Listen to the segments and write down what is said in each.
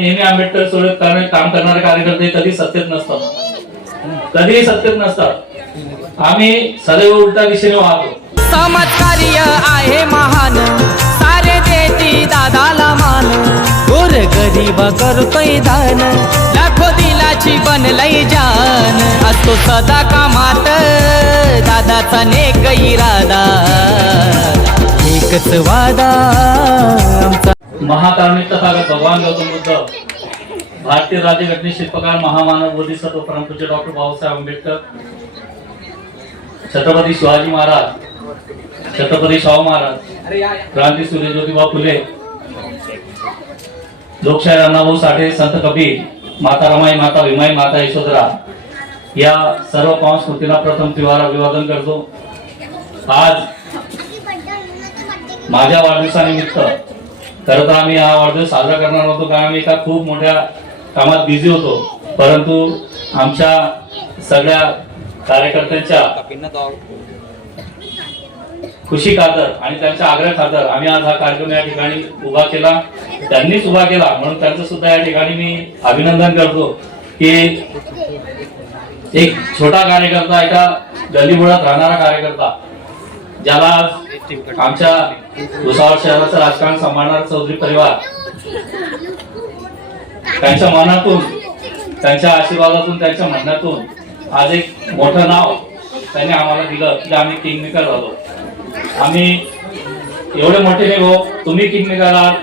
नेहमी आंबेडकर सोबत काम करणारे कार्यकर्ते कधी सत्तेत नसतात, कधीही सत्तेत नसतात. आम्ही सदैव उलटा दिशेने वाहतो. समाजकार्य आहे महान, सारे देती दादाला मान. गोर गरीब करतोय दान, लाखो दिलाची बनलय जान. असतो सदा कामात दादाचा नेक इरादा, एकच वादा आमचा. महाकारुणिक तथागत भगवान गौतम बुद्ध, भारतीय राज्यघटनेचे शिल्पकार, महामानव बोधिसत्व परमपूज्य डॉक्टर बाबासाहेब आंबेडकर, छत्रपती शिवाजी महाराज, छत्रपती शाहू महाराज, क्रांतीसूर्य ज्योतिबा फुले, लोकशाहीर अण्णाभाऊ साठे, संत कबीर, माता रमाई, माता भीमाई, माता यशोधरा या सर्व पाच स्मृतींना प्रथम त्रिवार अभिवादन करतो. आज माझ्या वाढदिवसानिमित्त खरं तर आम्ही हा वाढदिवस साजरा करणार होतो, कारण आम्ही एका खूप मोठ्या कामात बिझी होतो. परंतु आमच्या सगळ्या कार्यकर्त्यांच्या खुशी खातर आणि त्यांच्या आग्रह खातर आम्ही आज हा कार्यक्रम या ठिकाणी उभा केला. त्यांनीच उभा केला म्हणून त्यांचं सुद्धा या ठिकाणी मी अभिनंदन करतो की एक छोटा कार्यकर्ता, एका गल्लीबोळात राहणारा कार्यकर्ता, ज्याला आमच्या भुसावळ शहराचं राजकारण सांभाळणारा चौधरी परिवार त्यांच्या मनातून, त्यांच्या आशीर्वादातून, त्यांच्या म्हणण्यातून आज एक मोठं नाव त्यांनी आम्हाला दिलं की आम्ही किंगमेकर झालो. आम्ही एवढे मोठे नाही हो, तुम्ही किंगमेकर आहात,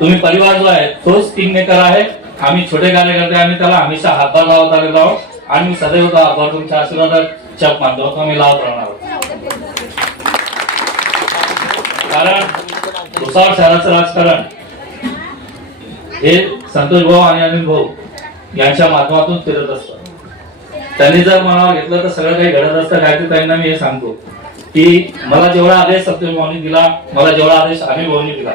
तुम्ही परिवार जो आहे तोच किंगमेकर आहे. आम्ही छोटे कार्यकर्ते, आम्ही त्याला हमेशा हातभार लावत आलेलो आहोत आणि सदैव तो हातभार तुमच्या आशीर्वादाच्या माध्यमातून आम्ही लावत राहणार आहोत. कारण भुसावळ शहराचं राजकारण हे संतोष भाऊ आणि अनिल भाऊ यांच्या माध्यमातून फिरत असतं. त्यांनी जर मनावर घेतलं तर सगळं काही घडत असतं. काय ते त्यांना मी हे सांगतो की मला जेवढा आदेश संतोष भाऊनी दिला, मला जेवढा आदेश अनिल भाऊनी दिला,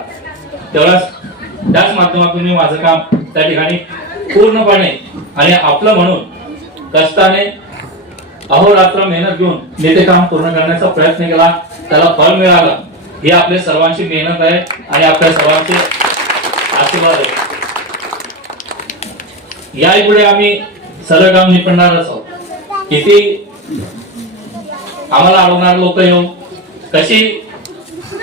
त्याच माध्यमातून मी माझं काम त्या ठिकाणी पूर्णपणे आणि आपलं म्हणून कष्टाने अहोरात्र मेहनत घेऊन मी ते काम पूर्ण करण्याचा प्रयत्न केला. त्याला फळ मिळालं. ही आपल्या सर्वांची मेहनत आहे आणि आपल्या सर्वांचे आशीर्वाद आहे. याही पुढे आम्ही सर्व काम निपटणारच आहोत. किती आम्हाला अडवणारे लोक येऊ, कशी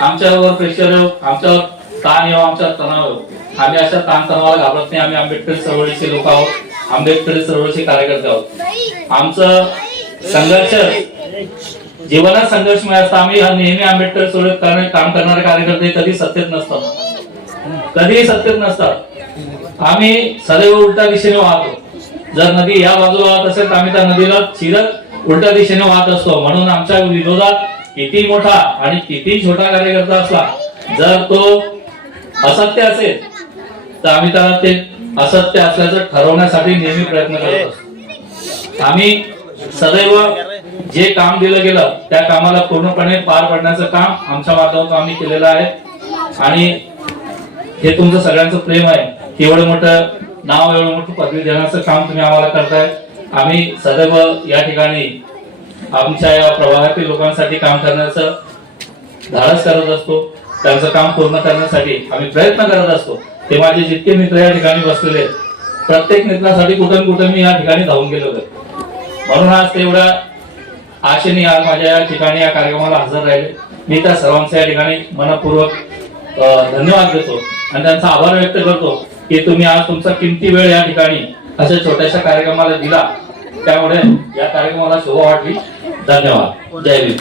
आमच्यावर प्रेशर येऊ, आमच्यावर ताण येऊ, आमच्यावर तणाव येऊ, आम्ही अशा ताण तणावाला घाबरत नाही. आम्ही आंबेडकर चळवळीचे लोक आहोत, आंबेडकर चळवळीचे कार्यकर्ते आहोत. आमचं संघर्ष जीवनात संघर्षमय असतं. आम्ही नेहमी आंबेडकर सोबत काम करणारे कार्यकर्ते कधी सत्तेत नसतात, कधीही सत्तेत नसतात. आम्ही सदैव उलटा दिशेने वाहतो. जर नदी या बाजूला वाहत असेल तर आम्ही त्या नदीला चिरत उलट्या दिशेने वाहत असतो. म्हणून आमच्या विरोधात किती मोठा आणि किती छोटा कार्यकर्ता असला, जर तो असत्य असेल तर आम्ही त्याला ते असत्य असल्याचं ठरवण्यासाठी नेहमी प्रयत्न करत असतो. आम्ही सदैव जे काम दिलं गेलं त्या कामाला पूर्णपणे पार पाडण्याचं काम आमच्या माध्यमातून आम्ही केलेलं आहे. आणि हे तुमचं सगळ्यांचं प्रेम आहे. एवढं मोठं नाव, एवढं मोठं पदवी देण्याचं काम तुम्ही आम्हाला करताय. आम्ही सदैव या ठिकाणी आमच्या या प्रभागातील लोकांसाठी काम करण्याचं धाडस करत असतो. त्यांचं काम पूर्ण करण्यासाठी आम्ही प्रयत्न करत असतो. ते माझे जितके मित्र या ठिकाणी बसलेले, प्रत्येक मित्रासाठी कुठं कुठं मी या ठिकाणी धावून गेलो होतो. म्हणून आज तेवढ्या आशेने आज माझ्या या ठिकाणी या कार्यक्रमाला हजर राहिले. मी त्या सर्वांचा या ठिकाणी मनपूर्वक धन्यवाद देतो आणि त्यांचा आभार व्यक्त करतो की तुम्ही आज तुमचा किमती वेळ या ठिकाणी अशा छोट्याशा कार्यक्रमाला दिला. त्यामुळे या कार्यक्रमाला शोभा वाटली. धन्यवाद. जय Bhim.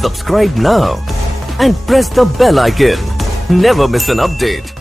Subscribe now and press the bell icon. Never miss an update.